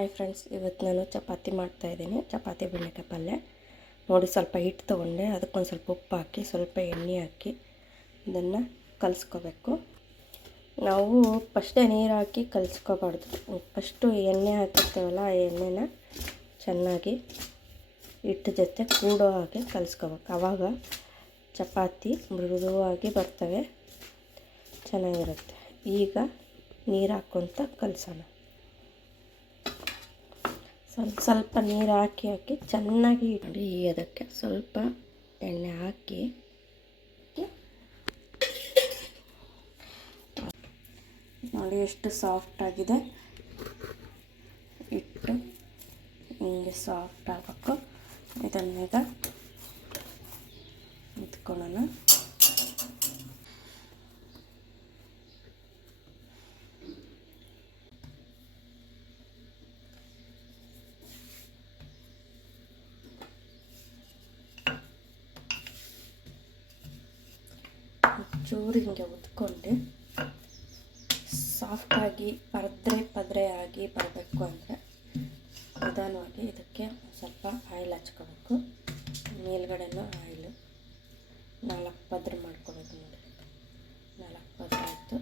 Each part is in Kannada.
ಹಾಯ್ ಫ್ರೆಂಡ್ಸ್, ಇವತ್ತು ನಾನು ಚಪಾತಿ ಮಾಡ್ತಾಯಿದ್ದೀನಿ. ಚಪಾತಿ ಬೆಂಡೆಕಾಯಿ ಪಲ್ಯ ನೋಡಿ. ಸ್ವಲ್ಪ ಹಿಟ್ಟು ತೊಗೊಂಡೆ, ಅದಕ್ಕೊಂದು ಸ್ವಲ್ಪ ಉಪ್ಪು ಹಾಕಿ ಸ್ವಲ್ಪ ಎಣ್ಣೆ ಹಾಕಿ ಇದನ್ನು ಕಲಿಸ್ಕೋಬೇಕು. ನಾವು ಫಸ್ಟೇ ನೀರು ಹಾಕಿ ಕಲಿಸ್ಕೋಬಾರ್ದು. ಫಸ್ಟು ಎಣ್ಣೆ ಹಾಕಿರ್ತೇವಲ್ಲ, ಆ ಎಣ್ಣೆನ ಚೆನ್ನಾಗಿ ಹಿಟ್ಟು ಜೊತೆ ಕೂಡೋ ಹಾಗೆ ಕಲಿಸ್ಕೋಬೇಕು. ಆವಾಗ ಚಪಾತಿ ಮೃದುವಾಗಿ ಬರ್ತವೆ, ಚೆನ್ನಾಗಿರುತ್ತೆ. ಈಗ ನೀರು ಹಾಕ್ಕೊತ ಕಲಸೋಣ. ಸ್ವಲ್ಪ ನೀರು ಹಾಕಿ ಚೆನ್ನಾಗಿ ನೋಡಿ. ಅದಕ್ಕೆ ಸ್ವಲ್ಪ ಎಣ್ಣೆ ಹಾಕಿ ನೋಡಿ ಎಷ್ಟು ಸಾಫ್ಟಾಗಿದೆ ಹಿಟ್ಟು. ಹಿಂಗೆ ಸಾಫ್ಟ್ ಆಗಬೇಕು. ಇದನ್ನೀಗ ಇಟ್ಕೊಳ್ಳೋಣ. ಚೂರು ಹಿಂಗೆ ಉದ್ಕೊಂಡು ಸಾಫ್ಟಾಗಿ ಪದ್ರೆ ಆಗಿ ಬರಬೇಕು ಅಂದರೆ ನಿಧಾನವಾಗಿ ಇದಕ್ಕೆ ಸ್ವಲ್ಪ ಆಯಿಲ್ ಹಚ್ಕೋಬೇಕು. ಮೇಲ್ಗಡೆನೂ ಆಯಿಲು 4 ಪದ್ರೆ ಮಾಡ್ಕೋಬೇಕು. ನೋಡಿ, 4 ಪದ್ರೆ ಆಯಿತು.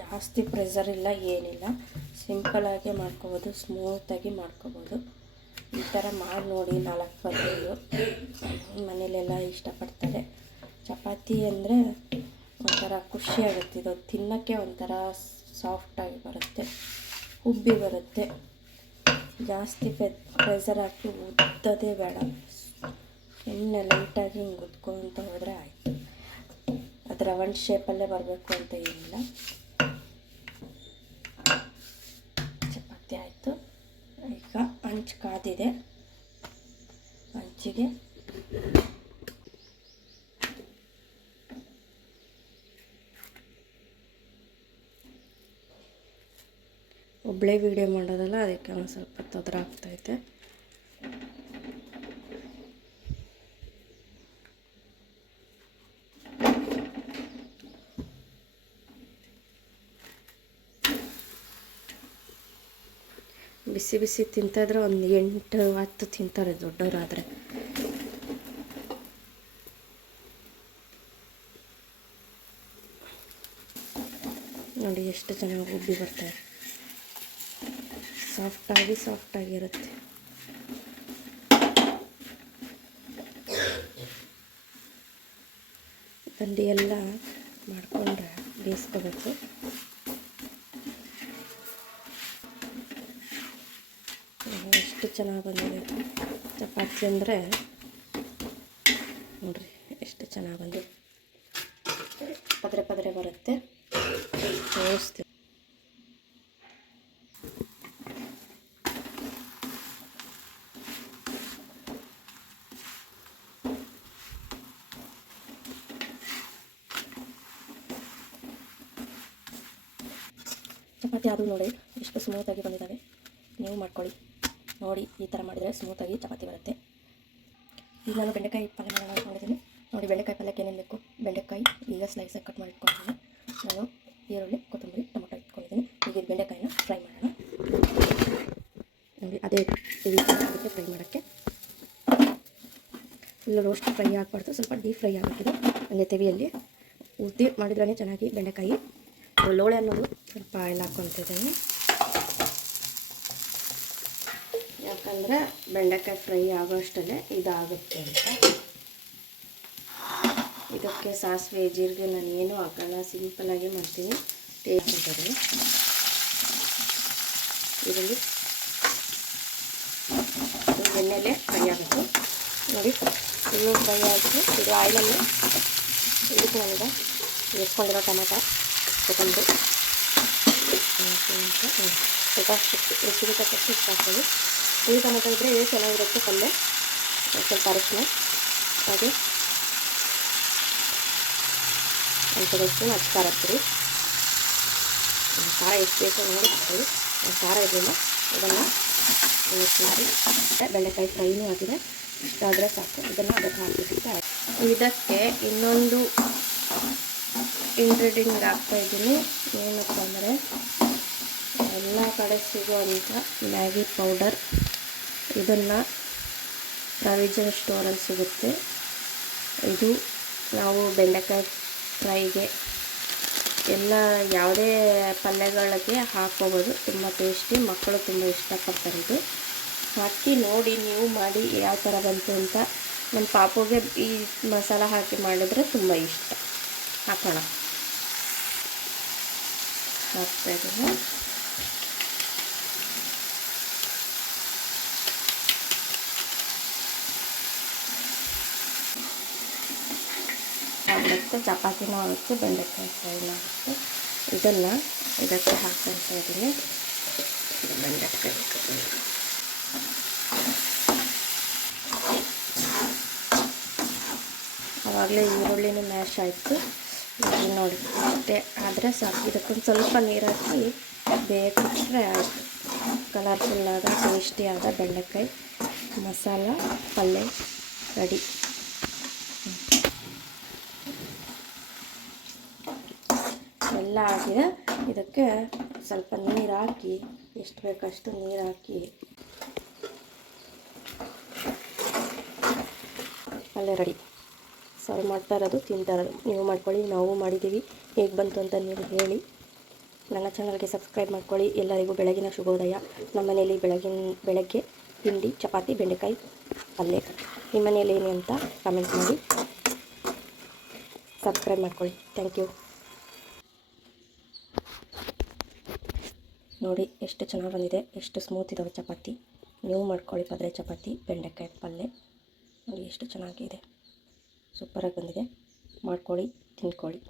ಜಾಸ್ತಿ ಪ್ರೆಷರ್ ಇಲ್ಲ, ಏನಿಲ್ಲ. ಸಿಂಪಲಾಗಿ ಮಾಡ್ಕೋಬೋದು, ಸ್ಮೂತಾಗಿ ಮಾಡ್ಕೋಬೋದು. ಈ ಥರ ಮಾಡಿ ನೋಡಿ. 4 ಪದ್ರೆಗಳು ಮನೇಲೆಲ್ಲ ಇಷ್ಟಪಡ್ತಾರೆ. ಚಪಾತಿ ಅಂದರೆ ಒಂಥರ ಖುಷಿಯಾಗುತ್ತೆ. ಇದು ತಿನ್ನೋಕ್ಕೆ ಒಂಥರ ಸಾಫ್ಟಾಗಿ ಬರುತ್ತೆ, ಉಬ್ಬಿ ಬರುತ್ತೆ. ಜಾಸ್ತಿ ಪ್ರೆಷರ್ ಹಾಕಿ ಉದ್ದದೇ ಬೇಡ, ಎಣ್ಣೆ ಲೈಟಾಗಿ ಹಿಂಗೆ ಉದ್ಕೊತ ಹೋದರೆ ಆಯಿತು. ಅದು ರೌಂಡ್ ಶೇಪಲ್ಲೇ ಬರಬೇಕು ಅಂತ ಏನಿಲ್ಲ. ಚಪಾತಿ ಆಯಿತು. ಈಗ ಹಂಚು ಕಾದಿದೆ. ಹಂಚಿಗೆ ಒಬ್ಬಳೇ ವೀಡಿಯೋ ಮಾಡೋದಲ್ಲ, ಅದಕ್ಕೆ ಒಂದು ಸ್ವಲ್ಪ ತೊಂದರೆ ಆಗ್ತೈತೆ. ಬಿಸಿ ಬಿಸಿ ತಿಂತಾಯಿದ್ರೆ ಒಂದು 8-10 ತಿಂತಾರೆ ದೊಡ್ಡವರಾದರೆ. ನೋಡಿ ಎಷ್ಟು ಚೆನ್ನಾಗಿ ಉಬ್ಬಿ ಬರ್ತಾರೆ. ಸಾಫ್ಟಾಗಿರುತ್ತೆ. ದಂಡಿ ಎಲ್ಲ ಮಾಡಿಕೊಂಡ್ರೆ ಬೇಯಿಸ್ಕೋಬೇಕು. ಎಷ್ಟು ಚೆನ್ನಾಗಿ ಬಂದಿದೆ ಚಪಾತಿ ಅಂದರೆ ನೋಡಿರಿ, ಎಷ್ಟು ಚೆನ್ನಾಗಿ ಬಂದಿದೆ. ಪದ್ರೆ ಬರುತ್ತೆ. ತೋರಿಸ್ತೀವಿ. ಚಪಾತಿ ಆದರೂ ನೋಡಿ ಎಷ್ಟು ಸ್ಮೂತಾಗಿ ಬಂದಿದ್ದಾವೆ. ನೀವು ಮಾಡ್ಕೊಳ್ಳಿ ನೋಡಿ. ಈ ಥರ ಮಾಡಿದರೆ ಸ್ಮೂತಾಗಿ ಚಪಾತಿ ಬರುತ್ತೆ. ಈಗ ನಾನು ಬೆಂಡೆಕಾಯಿ ಪಲ್ಯ ಮಾಡೋಣ ಅಂದ್ಕೊಂಡಿದ್ದೀನಿ. ನೋಡಿ, ಬೆಂಡೆಕಾಯಿ ಪಲ್ಯಕ್ಕೆ ಏನೇನು ಬೇಕು. ಬೆಂಡೆಕಾಯಿ ಈಗ ಸ್ಲೈಸಾಗಿ ಕಟ್ ಮಾಡಿ ಇಟ್ಕೊಂಡಿದ್ದೀನಿ. ನಾನು ಈರುಳ್ಳಿ, ಕೊತ್ತಂಬರಿ, ಟೊಮೊಟೊ ಇಟ್ಕೊಂಡಿದ್ದೀನಿ. ಈಗ ಈ ಬೆಂಡೆಕಾಯಿನ ಫ್ರೈ ಮಾಡೋಣ. ನೋಡಿ, ಅದೇ ಅದಕ್ಕೆ ಫ್ರೈ ಮಾಡೋಕ್ಕೆ ಫುಲ್ ರೋಸ್ಟ್ ಫ್ರೈ ಆಗಬಾರ್ದು, ಸ್ವಲ್ಪ ಡೀಪ್ ಫ್ರೈ ಆಗಬೇಕಿದೆ. ಹಂಗೆ ತೆವಿಯಲ್ಲಿ ಉದ್ದಿ ಮಾಡಿದ್ರೇ ಚೆನ್ನಾಗಿ ಬೆಂಡೆಕಾಯಿ. ಲೋಳೆ ಅನ್ನೋದು ಸ್ವಲ್ಪ ಆಯಿಲ್ ಹಾಕ್ಕೊತಿದ್ದೀನಿ, ಯಾಕಂದರೆ ಬೆಂಡೆಕಾಯಿ ಫ್ರೈ ಆಗೋಷ್ಟಲ್ಲೇ ಇದಾಗುತ್ತೆ ಅಂತ. ಇದಕ್ಕೆ ಸಾಸಿವೆ ಜೀರಿಗೆ ನಾನು ಏನೂ ಹಾಕಲ್ಲ, ಸಿಂಪಲಾಗಿ ಮಾಡ್ತೀನಿ. ಟೇಸ್ಟ್ ಬರಲಿ. ಇದರಲ್ಲಿ ಎಣ್ಣೆಲೆ ಫ್ರೈ ಆಗಬೇಕು. ನೋಡಿ, ಇನ್ನೂ ಫ್ರೈ ಆಯಿತು. ಇದು ಆಯಿಲಲ್ಲಿ ಇದಕ್ಕೆ ನನಗೆ ಎಸ್ಕೊಂಡಿರೋ ಟೊಮೆಟೊ, ಕೊತ್ತಂಬರಿ, ಸ್ವಲ್ಪ ರುಚಿಗೆ ತಕ್ಕಷ್ಟು ಇಷ್ಟ ಆಗ್ತದೆ. ಈ ಟೊಮೆಟೊ ಇದ್ದರೆ ಚೆನ್ನಾಗಿರುತ್ತೆ ಪಲ್ಯ. ಸ್ವಲ್ಪ ಅರಿಶಿನ, ಹಾಗೆ ಒಂದು ಟೇಸ್ಪೂನ್ ಖಾರ ಹಾಕ್ತೀವಿ. ಖಾರ ಎಷ್ಟು ಬೇಕು ನೋಡಿ ಹಾಕ್ತೀವಿ. ಖಾರ ಇದರಿಂದ ಇದನ್ನು ಮಿಕ್ಸ್ ಮಾಡಿ. ಬೆಂಡೆಕಾಯಿ ಫ್ರೈನೂ ಆಗಿದೆ. ಇಷ್ಟಾದರೆ ಸಾಕು. ಇದನ್ನು ಅದಕ್ಕೆ ಹಾಕಿಬಿಟ್ಟು ಇದಕ್ಕೆ ಇನ್ನೊಂದು ಇಂಗ್ರೀಡಿಯೆಂಟ್ ಹಾಕ್ತಾಯಿದ್ದೀನಿ. ಏನಪ್ಪ ಕಡೆ ಸಿಗುವಂಥ ಮ್ಯಾಗಿ ಪೌಡರ್. ಇದನ್ನು ಪ್ರಾವಿಷನ್ ಸ್ಟೋರಲ್ಲಿ ಸಿಗುತ್ತೆ. ಇದು ನಾವು ಬೆಂಡೆಕಾಯಿ ಫ್ರೈಗೆ ಎಲ್ಲ ಯಾವುದೇ ಪಲ್ಯಗಳಿಗೆ ಹಾಕ್ಕೋಬೋದು. ತುಂಬ ಟೇಸ್ಟಿ, ಮಕ್ಕಳು ತುಂಬ ಇಷ್ಟಪಡ್ತಾರೆ. ಇದು ಹಾಕಿ ನೋಡಿ, ನೀವು ಮಾಡಿ ಯಾವ ಥರ ಬಂತು ಅಂತ. ನಮ್ಮ ಪಾಪುಗೆ ಈ ಮಸಾಲ ಹಾಕಿ ಮಾಡಿದರೆ ತುಂಬ ಇಷ್ಟ. ಹಾಕೋಣ, ಹಾಕ್ತಾಯಿದ್ದೀನಿ. ಆಗುತ್ತೆ, ಚಪಾತಿನೂ ಆಗುತ್ತೆ, ಬೆಂಡೆಕಾಯಿ ಫ್ರೈನೂ ಆಗುತ್ತೆ. ಇದನ್ನು ಇದಕ್ಕೆ ಹಾಕ್ಕೊಳ್ತಾ ಇದ್ದೀನಿ. ಬೆಂಡೆಕಾಯಿ ಆವಾಗಲೇ ಈರುಳ್ಳಿನೂ ಮ್ಯಾಶ್ ಆಯಿತು. ನೋಡಿ ಅಷ್ಟೇ ಆದರೆ ಸಾಕು. ಇದಕ್ಕೊಂದು ಸ್ವಲ್ಪ ನೀರು ಹಾಕಿ ಬೇಯಿಸಿಟ್ರೆ ಆಯಿತು. ಕಲರ್ಫುಲ್ಲಾದ ಟೇಸ್ಟಿಯಾದ ಬೆಂಡೆಕಾಯಿ ಮಸಾಲ ಪಲ್ಯ ರೆಡಿ. ಎಲ್ಲ ಆಗಿದೆ. ಇದಕ್ಕೆ ಸ್ವಲ್ಪ ನೀರು ಹಾಕಿ, ಎಷ್ಟು ಬೇಕಷ್ಟು ನೀರು ಹಾಕಿ ಪಲ್ಯ ರೆಡಿ. ಸರ್ವ್ ಮಾಡ್ತಾ ಇರೋದು, ತಿಂತಾ ಇರೋದು. ನೀವು ಮಾಡ್ಕೊಳ್ಳಿ, ನಾವು ಮಾಡಿದ್ದೀವಿ. ಹೇಗೆ ಬಂತು ಅಂತ ನೀವು ಹೇಳಿ. ನನ್ನ ಚಾನಲ್ಗೆ ಸಬ್ಸ್ಕ್ರೈಬ್ ಮಾಡ್ಕೊಳ್ಳಿ. ಎಲ್ಲರಿಗೂ ಬೆಳಗಿನ ಶುಭೋದಯ. ನಮ್ಮ ಮನೆಯಲ್ಲಿ ಬೆಳಗ್ಗೆ ತಿಂಡಿ ಚಪಾತಿ ಬೆಂಡೆಕಾಯಿ ಪಲ್ಯ. ನಿಮ್ಮ ಮನೆಯಲ್ಲಿ ಏನು ಅಂತ ಕಮೆಂಟ್ ಮಾಡಿ, ಸಬ್ಸ್ಕ್ರೈಬ್ ಮಾಡ್ಕೊಳ್ಳಿ. Thank you. ನೋಡಿ ಎಷ್ಟು ಚೆನ್ನಾಗಿ ಬಂದಿದೆ, ಎಷ್ಟು ಸ್ಮೂತ್ ಇದ್ದಾವೆ ಚಪಾತಿ. ನೀವು ಮಾಡ್ಕೊಳ್ಳಿ ಪಲ್ಯ ಚಪಾತಿ ಬೆಂಡೆಕಾಯಿ ಪಲ್ಯ. ನೋಡಿ ಎಷ್ಟು ಚೆನ್ನಾಗಿದೆ, ಸೂಪರಾಗಿ ಬಂದಿದೆ. ಮಾಡ್ಕೊಳ್ಳಿ, ತಿಂದ್ಕೊಳ್ಳಿ.